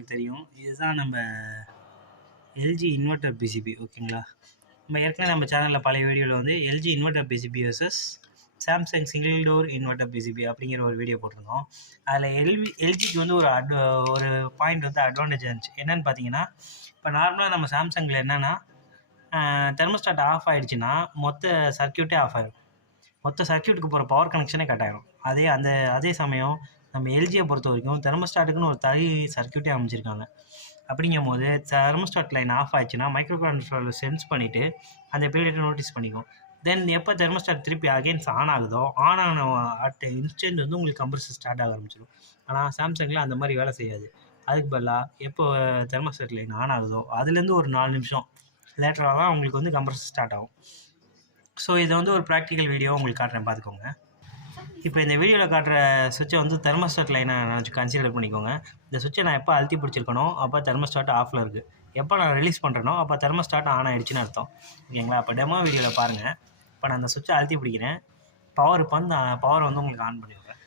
உங்களுக்கு தெரியும். இதுதான் நம்ம எல்ஜி இன்வெர்ட்டர் பிசிபி. ஓகேங்களா? நம்ம சேனலில் பழைய வீடியோவில் வந்து LG inverter PCB versus Samsung single door inverter PCB அப்படிங்கிற ஒரு வீடியோ போட்டிருந்தோம். அதில் எல்ஜிக்கு வந்து ஒரு பாயிண்ட் வந்து அட்வான்டேஜ் இருந்துச்சு. என்னென்னு பார்த்தீங்கன்னா, இப்போ நார்மலாக நம்ம சாம்சங்கில் என்னென்னா தெர்மோஸ்டாட் ஆஃப் ஆகிடுச்சுன்னா மொத்த சர்க்கியூட்டே ஆஃப் ஆகிடும். மொத்த சர்க்கியூட்டுக்கு போகிற பவர் கனெக்ஷனே கட் ஆகிடும். அதே சமயம் நம்ம எல்ஜியை பொறுத்த வரைக்கும் தெர்மோஸ்டாட்டுக்குன்னு ஒரு தனி சர்க்கியூட்டே அமைச்சிருக்காங்க. அப்படிங்கும் போது தெர்மோஸ்டாட் லைன் ஆஃப் ஆயிடுச்சுன்னா மைக்ரோ கண்ட்ரோலர் சென்ஸ் பண்ணிவிட்டு அந்த பீரியடை நோட்டீஸ் பண்ணிக்கும். தென் எப்போ தெர்மோஸ்டாட் திருப்பி அகெயின்ஸ் ஆன் ஆகுதோ ஆன் ஆன அட் இன்ஸ்டன்ட் வந்து உங்களுக்கு கம்ப்ரஸர் ஸ்டார்ட் ஆக ஆரம்பிச்சிடும். ஆனால் சாம்சங்கில் அந்த மாதிரி வேலை செய்யாது. அதுக்கு பதிலாக எப்போ தெர்மோஸ்டாட் லைன் ஆன் ஆகுதோ அதுலேருந்து ஒரு 4 நிமிஷம் லேட்டராக தான் உங்களுக்கு வந்து கம்ப்ரஸர் ஸ்டார்ட் ஆகும். ஸோ இதை வந்து ஒரு ப்ராக்டிக்கல் வீடியோ உங்களுக்கு காட்டுறேன், பார்த்துக்கோங்க. இப்போ இந்த வீடியோவில் காட்டுற சுவிட்சை வந்து தெர்மோஸ்டாட் லைனை நினச்சி கன்சிடர் பண்ணிக்கோங்க. இந்த சுவிட்சை நான் எப்போ அழுத்தி பிடிச்சிருக்கனோ அப்போ தெர்மோஸ்டாட் ஆஃபில் இருக்குது. எப்போ நான் ரிலீஸ் பண்ணுறனோ அப்போ தெர்மோஸ்டாட் ஆன் ஆகிடுச்சின்னு அர்த்தம். ஓகேங்களா? அப்போ டெமோ வீடியோவில் பாருங்கள். இப்போ நான் அந்த சுவிட்சை அழுத்தி பிடிக்கிறேன். இப்போ வந்து பவரை வந்து உங்களுக்கு ஆன் பண்ணி விட்றேன்.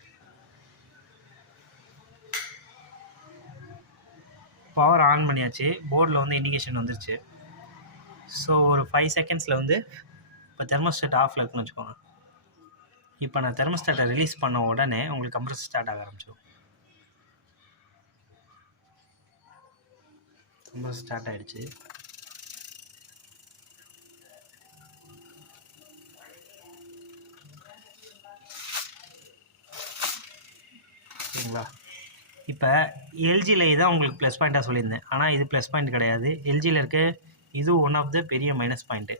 பவர் ஆன் பண்ணியாச்சு. போர்டில் வந்து இண்டிகேஷன் வந்துருச்சு. ஸோ ஒரு 5 செகண்ட்ஸில் வந்து இப்போ தெர்மோஸ்டாட் ஆஃபில் இருக்குன்னு வச்சுக்கோங்க. இப்போ நான் தெர்மோஸ்டாட்டை ரிலீஸ் பண்ண உடனே உங்களுக்கு கம்ப்ரஸர் ஸ்டார்ட் ஆக ஆரம்பிச்சிடும். கம்ப்ரஸர் ஸ்டார்ட் ஆகிடுச்சு. ஓகேங்களா? இப்போ எல்ஜியில் இதான் உங்களுக்கு ப்ளஸ் பாயிண்ட்டாக சொல்லியிருந்தேன். ஆனால் இது ப்ளஸ் பாயிண்ட் கிடையாது. எல்ஜியில் இருக்க இது ஒன் ஆஃப் த பெரிய மைனஸ் பாயிண்ட்டு.